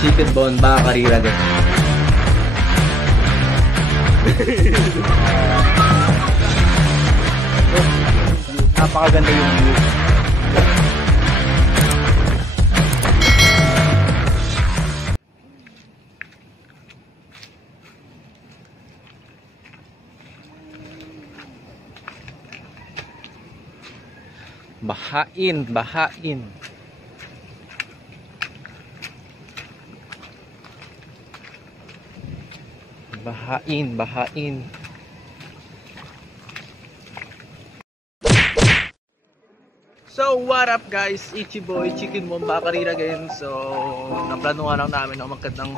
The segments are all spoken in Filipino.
chicken bone, baka karira din. Napakaganda yung view. Bahain, bahain. Bahain, bahain. So what up guys, Ichiboy, Chicken Mom, Bakarira again. So naplanuhan lang namin na umakyat ng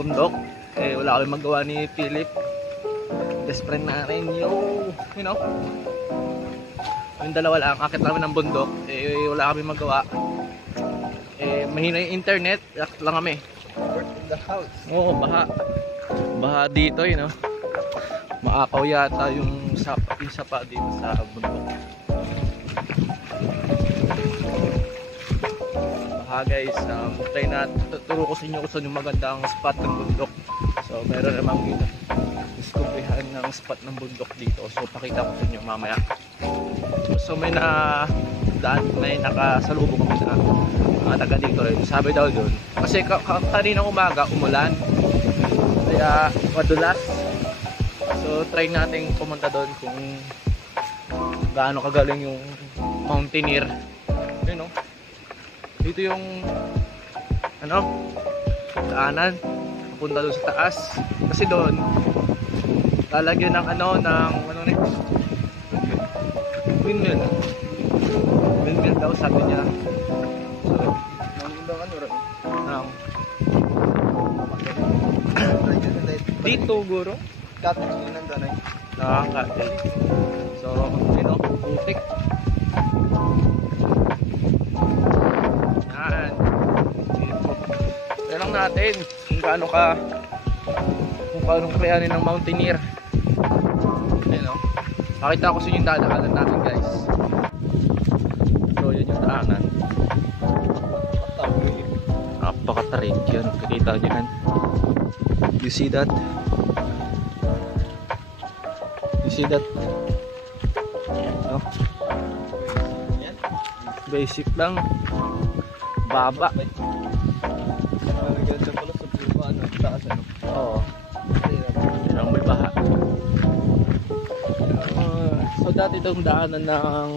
bundok. Eh wala kami magawa ni Philip, best friend natin. You know, yung dalawa lang, akit namin ng bundok. Eh wala kami magawa. Eh mahina yung internet, akit lang kami. Work in the house. Oo, baha dito, you know. Maakaw yata yung sapa dito sa bundok. Baha guys, try na tuturo ko sa inyo kung saan yung magandang spot ng bundok. So meron namang diskumpihan ng spot ng bundok dito. So pakita ko sa inyo mamaya. So may nakasalubong kami na mga taga dito rin. Sabi daw doon, kasi kaninang umaga umulan, kaya madulas. So try nating pumunta doon kung gaano kagaling yung mountaineer. You know, dito yung daanan papunta doon sa taas. Kasi doon lalagyan ng windmill daw sabi niya. Dito guro Cut yun ang danay. nakakatin. So you know, putik. Yan. Kaya lang natin kung paano kayanin ng mountaineer. You know, makita ko sa inyo yung dadaanan natin guys. So yun yung daanan. Napakatarik yan. Kakita nyo yan. You see that? You see that? No? Basic lang. Baba. Ganda pala sa buwa, taas Oo. Yun ang may baha. So dati itong daanan ng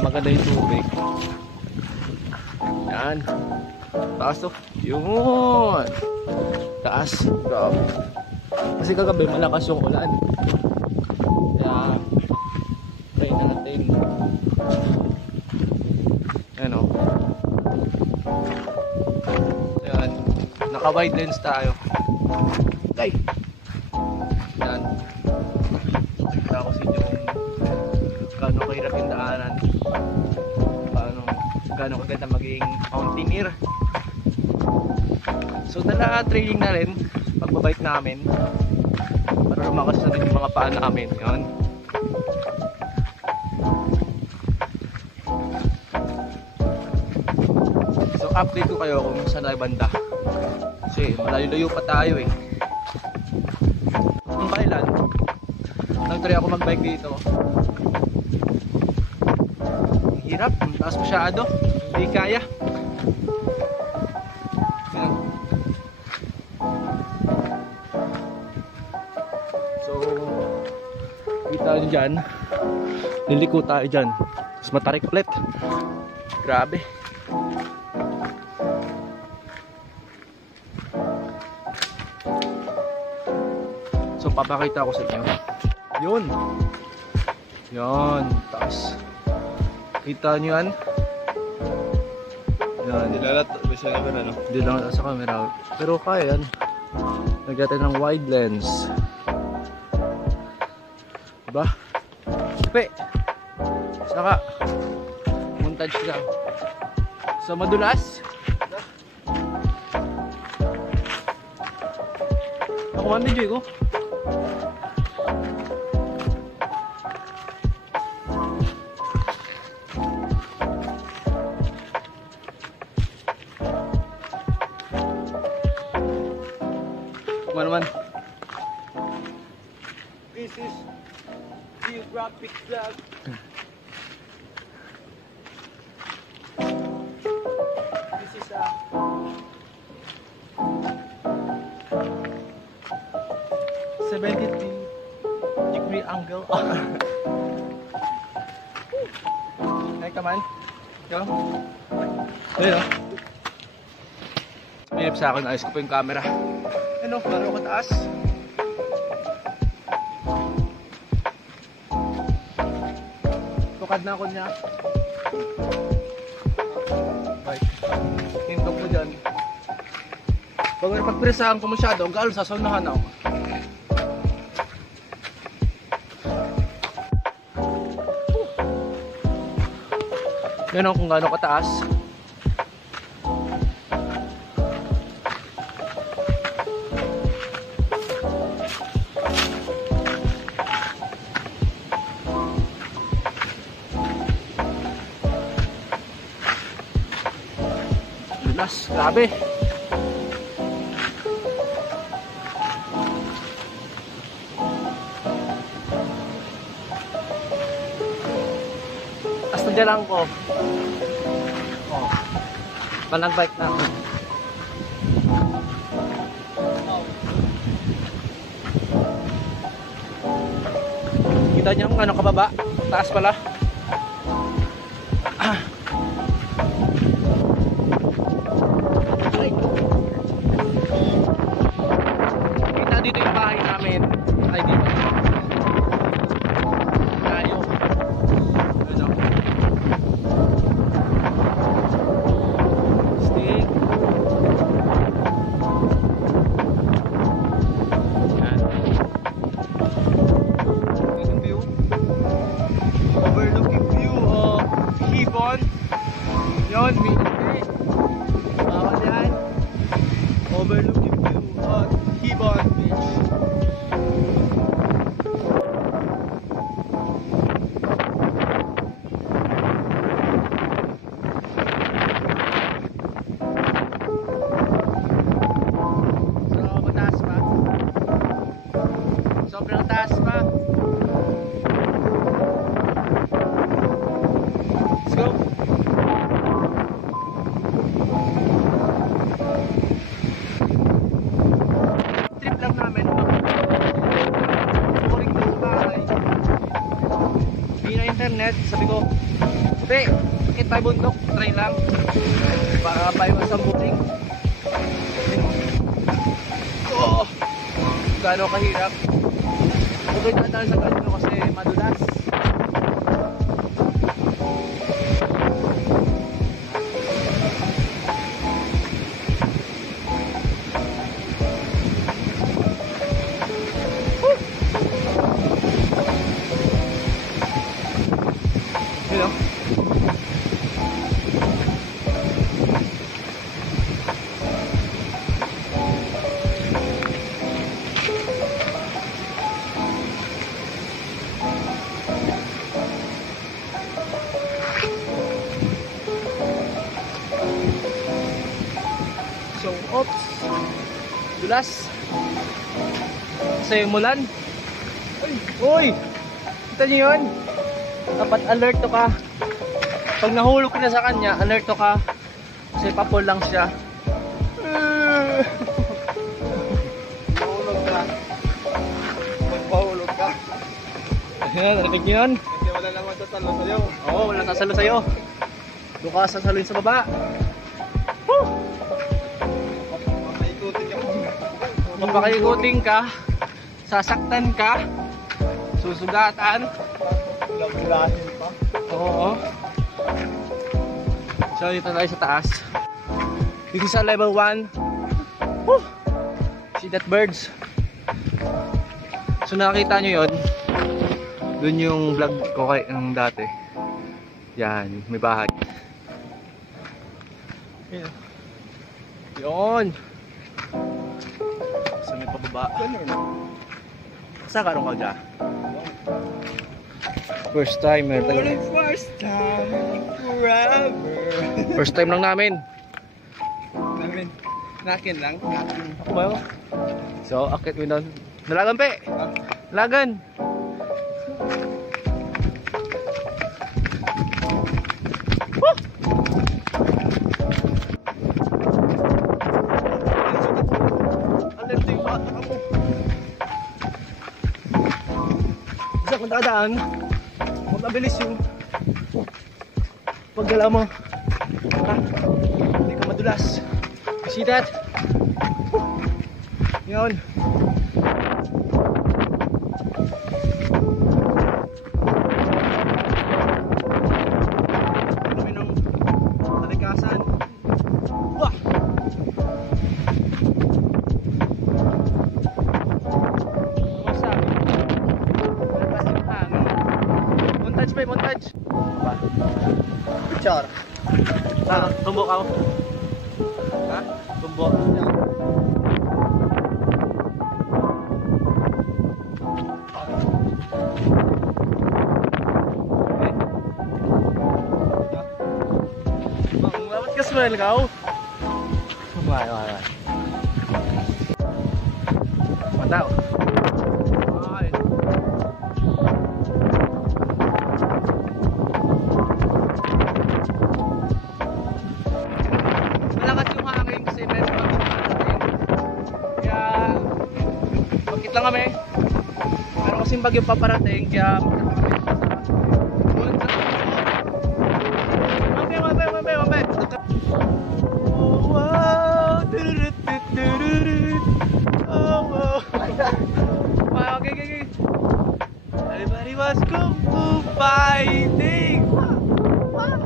maganda yung tubig. Yan. Pasok. Yun. Taas. Grabe. Kasi kagabi malakas yung ulan. Kaya try natin. Ano? Yan. Naka-wide lens tayo. Okay. Yan. Nakita ko sa inyo kung gaano kahirap yung daanan. Gaano kaganda maging mountaineer. So training na rin pagbabike namin para lumakas na rin yung mga paa namin. Yun. So update ko kayo kung saan tayo banda, kasi malayo-layo pa tayo eh. Nung kailan nag-try ako mag-bike dito, ang hirap, ang taas masyado, hindi kaya. So kita nyo dyan, liliko tayo dyan, tapos matarik ulit. Grabe. So papakita ko sa inyo. Yun. Yan, taas. Kita nyo yan? Yan. Hindi lang sa camera. Pero kaya yan. Nagyatan ng wide lens. Diba? Sipe. Saka montage ka. So madulas. Ako man din ko. naman. This is geographic vlog. This is a 73-degree angle. Hey, come on. Go. Ayun o. Minip sa akin, ayos ko pa yung camera. Ano, laro ko taas. Tukad na ako niya. Right. Hintok mo dyan. Pagpresahan ko masyado, galo sa saunahan ako. Yan o kung gaano kataas. Dulas, grabe. Hasta dyan lang ko. Oh. Panagbike na ako. Kita niyo kung ano kababa. Taas pala. Ay. Kita dito yung bahay namin. Ay dito. Tayo. Ano? Stick. Yan. Yung view. Overlooking view of Hibon. Yun, Bawal yan. Overlooking view of Hibon Beach. So, mataas pa. Sobrang taas pa. Let's go. Trip lang namin. Boring na sa bahay. Hindi na internet. Sabi ko, "Be, bakit tayo bundok? Try lang. Baka tayo sa boring." Oh, gaano kahirap. Okay na tayo sa ganito kasi madulas. You know? So, oops. Dulas. Kasi mulan. Uy! Kita niyo yun? Dapat alerto ka. Pag nahulog ka na sa kanya, alerto ka. Kasi papol lang siya. Mahulog ka. Magpahulog ka. Ayan, narinig niyo yun? Kasi wala naman tatalo sa'yo. Oo, walang sasalo sa'yo. Doon ka sasaluin sa baba. Woo! Makaikutin ka mo. Mapakaikutin ka. Sasaktan ka. Susugatan. Labilahin pa. Oo. So dito tayo sa taas. Dito sa level 1. Woo! See that birds? So nakakita nyo yun. Doon yung vlog ko kay ng dati. Yan, may bahay. Yun. So may pababa. Saan ka ka dyan? First timer For talaga. the first time forever. First time lang namin. Namin. Nakin lang. Nakin. Kumayo. So, akit mo doon. Nalagan, pe! Ah, Lagan! Woo! Alerte yung bata ka mo. Isa kong dadaan. Huwag mabilis yung paggala mo. Ha? Hindi ka madulas. You see that? Yun. Kami ng talikasan. Wah! Kumusta? Lakas yung hangin. Montage pa, montage. Ba? picture. Tumbo ka. Ha? Tumbo. Dapat ka smile ka. Kumaya. Mataw. Ay. Malakas yung hangin kasi meron kami parating. Kaya bakit lang kami. Meron kasing bagyo paparating kaya magkita kami sa Mambe. Oh, wow. Oh, wow. Wow, okay. Everybody was kung fu fighting. Wow.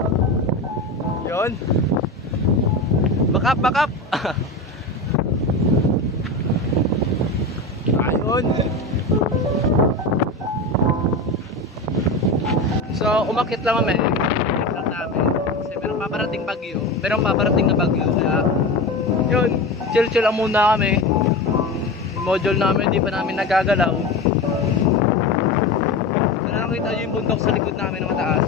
Yun. Back up. Ayun. So, umakit lang kami. Lang namin. Kasi merong paparating bagyo. Merong paparating na bagyo. Kaya, yun. Chill lang muna kami. Yung module namin, hindi pa namin nagagalaw. Wala nakita yung bundok sa likod namin na mataas.